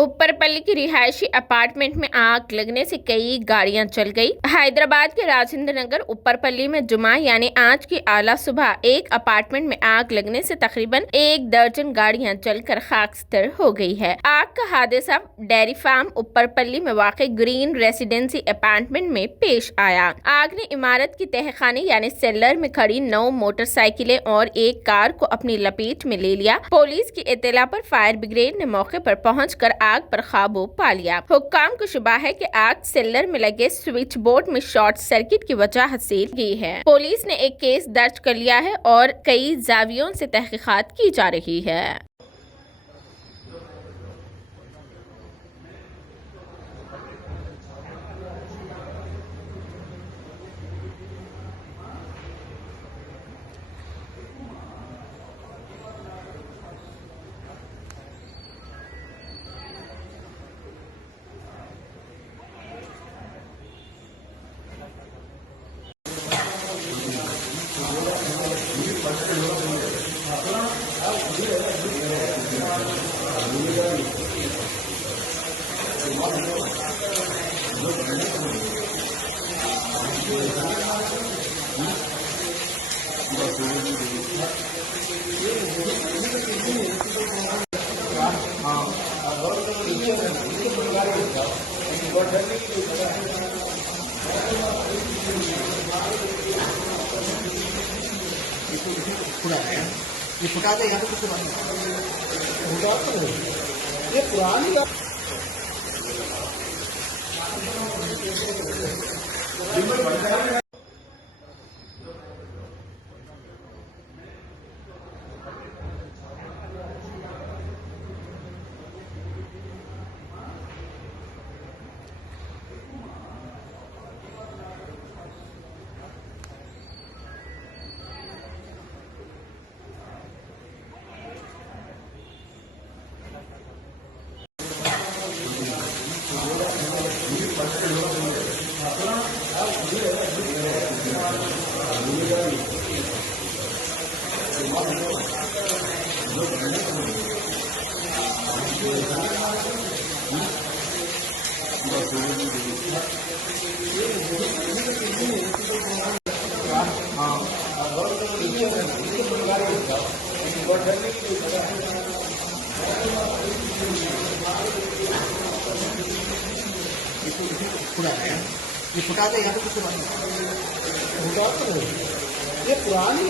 ऊपरपल्ली की रिहायशी अपार्टमेंट में आग लगने से कई गाड़ियां जल गई। हैदराबाद के राजेंद्र नगर ऊपरपल्ली में जुमा यानी आज की आला सुबह एक अपार्टमेंट में आग लगने से तकरीबन 1 दर्जन गाड़ियां जलकर खाकस्तर हो गई है। आग का हादसा डेयरी फार्म ऊपरपल्ली में वाक़ ग्रीन रेसिडेंसी अपार्टमेंट में पेश आया। आग ने इमारत की तहखाने यानी सेलर में खड़ी 9 मोटरसाइकिलें और एक कार को अपनी लपेट में ले लिया। पुलिस की इत्तला पर फायर ब्रिगेड ने मौके पर पहुंचकर आग पर काबू पा लिया। हुक्काम को शुबा है कि आग सेलर में लगे स्विच बोर्ड में शॉर्ट सर्किट की वजह से लगी है। पुलिस ने एक केस दर्ज कर लिया है और कई जावियों से तहकीकात की जा रही है। ये फुटा दे यहाँ पे कुछ फुटा तो नहीं, ये पुरानी ये फुटा दे यहाँ पे कुछ फुटा तो नहीं, ये पुरानी